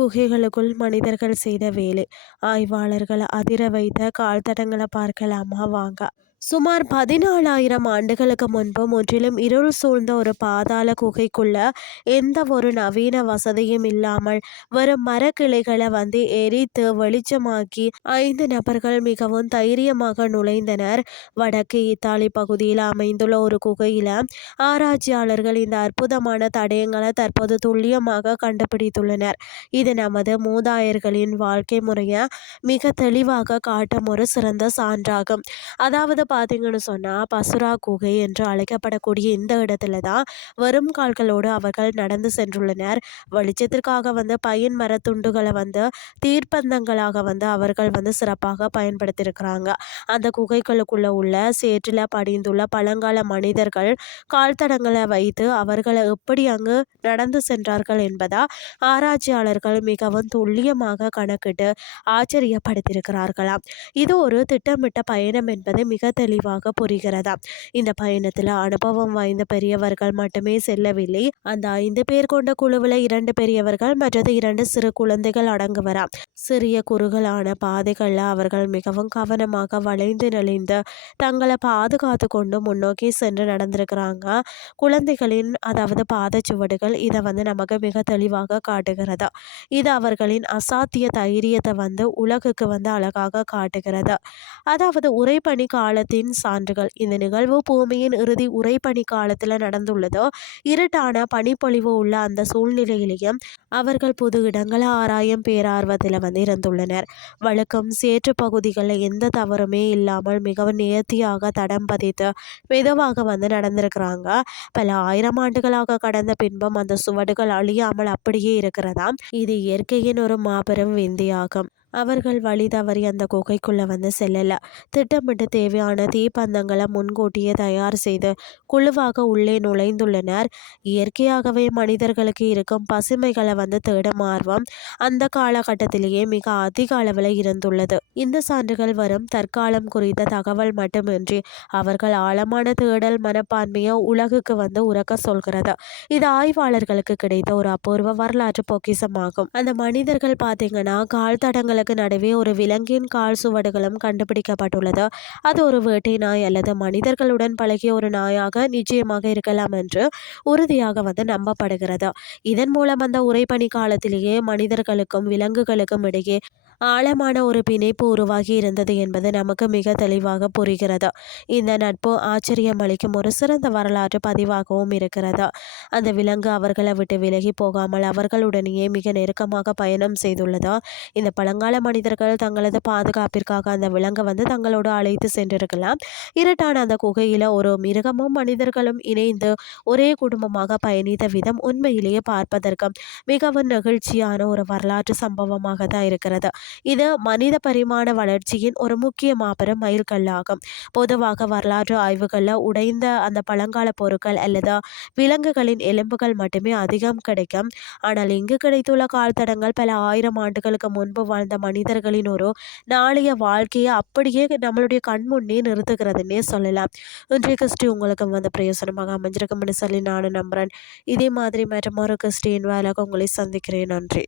குகைகளுக்குள் மனிதர்கள் செய்த வேலை. ஆய்வாளர்கள் அதிர வைத்த கால்தடங்களை பார்க்கலாமா வாங்க. சுமார் 14,000 ஆண்டுகளுக்கு முன்பு முற்றிலும் இருள் சூழ்ந்த ஒரு பாதாள குகைக்குள்ள எந்த ஒரு நவீன வசதியும் இல்லாமல் வெறும் மரக்கிளைகளை எரித்து வெளிச்சமாக்கி 5 நபர்கள் மிகவும் தைரியமாக நுழைந்தனர். வடக்கு இத்தாலி பகுதியில் அமைந்துள்ள ஒரு குகையில ஆராய்ச்சியாளர்கள் இந்த அற்புதமான தடயங்களை தற்போது துல்லியமாக கண்டுபிடித்துள்ளனர். இது நமது மூதாதையர்களின் வாழ்க்கை முறையை மிக தெளிவாக காட்டும் ஒரு சிறந்த சான்றாகும். அதாவது பார்த்தீங்கன்னு சொன்னால், பசுரா குகை என்று அழைக்கப்படக்கூடிய இந்த இடத்துல தான் வெறும் கால்களோடு அவர்கள் நடந்து சென்றுள்ளனர். வெளிச்சத்திற்காக பையன் மரத்துண்டுகளை தீர்ப்பந்தங்களாக அவர்கள் சிறப்பாக பயன்படுத்தியிருக்கிறாங்க. அந்த குகைகளுக்குள்ள உள்ள சேற்றில் படிந்துள்ள பழங்கால மனிதர்கள் கால் தடங்களை வைத்து அவர்களை எப்படி அங்கு நடந்து சென்றார்கள் என்பதா ஆராய்ச்சியாளர்கள் மிகவும் துல்லியமாக கணக்கிட்டு ஆச்சரியப்படுத்தியிருக்கிறார்களாம். இது ஒரு திட்டமிட்ட பயணம் என்பது மிக தெளிவாக புரிகிறதா. இந்த பயணத்தில் அனுபவம் வாய்ந்த பெரியவர்கள் மட்டுமே செல்லவில்லை. அந்த 5 பேர் கொண்ட குழுவில் 2 பெரியவர்கள் மற்றது 2 சிறு குழந்தைகள் அடங்குவராம். சிறிய குறுகலான பாதைகளில் அவர்கள் மிகவும் கவனமாக வளைந்து நெளிந்து தங்களை பாதுகாத்து கொண்டு முன்னோக்கி சென்று நடந்திருக்கிறாங்க. குழந்தைகளின் பாதச்சுவடுகள் இதை நமக்கு மிக தெளிவாக காட்டுகிறது. இது அவர்களின் அசாத்திய தைரியத்தை உலகுக்கு அழகாக காட்டுகிறது. அதாவது உறைபனி காலத்தின் சான்றுகள். இந்த நிகழ்வு பூமியின் இறுதி உறைபனி காலத்தில் நடந்துள்ளதோ. இருட்டான பனிப்பொழிவு உள்ள அந்த சூழ்நிலையிலேயும் அவர்கள் புது இடங்களை ஆராயும் பேரார்வத்தில் இருந்துள்ளனர். வழக்கம் சேற்று பகுதிகளில் எந்த தவறுமே இல்லாமல் மிகவும் நேர்த்தியாக தடம் பதித்து மெதுவாக நடந்திருக்கிறாங்க. பல 1000 ஆண்டுகளாக கடந்த பின்பும் அந்த சுவடுகள் அழியாமல் அப்படியே இருக்கிறதாம். இது இயற்கையின் ஒரு மாபெரும் விந்தையாகும். அவர்கள் வழி தவறி அந்த குகைக்குள்ள செல்லல. திட்டமிட்டு தேவையான தீப்பந்தங்களை முன்கூட்டியே தயார் செய்து குழுவாக உள்ளே நுழைந்துள்ளனர். இயற்கையாகவே மனிதர்களுக்கு இருக்கும் பசுமைகளை தேடும் ஆர்வம் அந்த காலகட்டத்திலேயே மிக அதிக அளவில் இருந்துள்ளது. இந்த சான்றுகள் வரும் தற்காலம் குறித்த தகவல் மட்டுமின்றி அவர்கள் ஆழமான தேடல் மனப்பான்மையை உலகுக்கு உறக்க சொல்கிறது. இது ஆய்வாளர்களுக்கு கிடைத்த ஒரு அபூர்வ வரலாற்று பொக்கிஷமாகும். அந்த மனிதர்கள் பார்த்தீங்கன்னா கால் தடங்களுக்கு நடுவே ஒரு விலங்கின் கால் சுவடுகளும் கண்டுபிடிக்கப்பட்டுள்ளது. அது ஒரு வேட்டை நாய் அல்லது மனிதர்களுடன் பழகிய ஒரு நாயாக நிச்சயமாக இருக்கலாம் என்று உறுதியாக நம்பப்படுகிறது. இதன் மூலம் அந்த உறைபனி காலத்திலேயே மனிதர்களுக்கும் விலங்குகளுக்கும் இடையே ஆழமான ஒரு பிணைப்பு உருவாகி இருந்தது என்பது நமக்கு மிக தெளிவாக புரிகிறது. இந்த நட்பு ஆச்சரியம் அளிக்கும் ஒரு சிறந்த வரலாற்று பதிவாகவும் இருக்கிறது. அந்த விலங்கு அவர்களை விட்டு விலகி போகாமல் அவர்களுடனேயே மிக நெருக்கமாக பயணம் செய்துள்ளது. இந்த பழங்கால மனிதர்கள் தங்களது பாதுகாப்பிற்காக அந்த விலங்கை தங்களோடு அழைத்து சென்றிருக்கலாம். இருட்டான அந்த குகையில ஒரு மிருகமும் மனிதர்களும் இணைந்து ஒரே குடும்பமாக பயணித்த விதம் உண்மையிலேயே பார்ப்பதற்கு மிகவும் நெகிழ்ச்சியான ஒரு வரலாற்று சம்பவமாக தான் இருக்கிறது. இது மனித பரிமாண வளர்ச்சியின் ஒரு முக்கிய மாபெரும் மைல்கல்லாகும். பொதுவாக வரலாற்று ஆய்வுகளில் உடைந்த அந்த பழங்கால பொருட்கள் அல்லது விலங்குகளின் எலும்புகள் மட்டுமே அதிகம் கிடைக்கும். ஆனால் இங்கு கிடைத்துள்ள கால்தடங்கள் பல 1000 ஆண்டுகளுக்கு முன்பு வாழ்ந்த மனிதர்களின் ஒரு நாளைய வாழ்க்கையை அப்படியே நம்மளுடைய கண் முன்னே நிறுத்துகிறதுன்னே சொல்லலாம். இன்றைய கிறிஸ்டி உங்களுக்கு பிரயோசனமாக அமைஞ்சிருக்கும்னு சொல்லி நானும் நம்புகிறேன். இதே மாதிரி மற்றும் ஒரு கிறிஸ்டின் வேலைக்கு உங்களை சந்திக்கிறேன். நன்றி.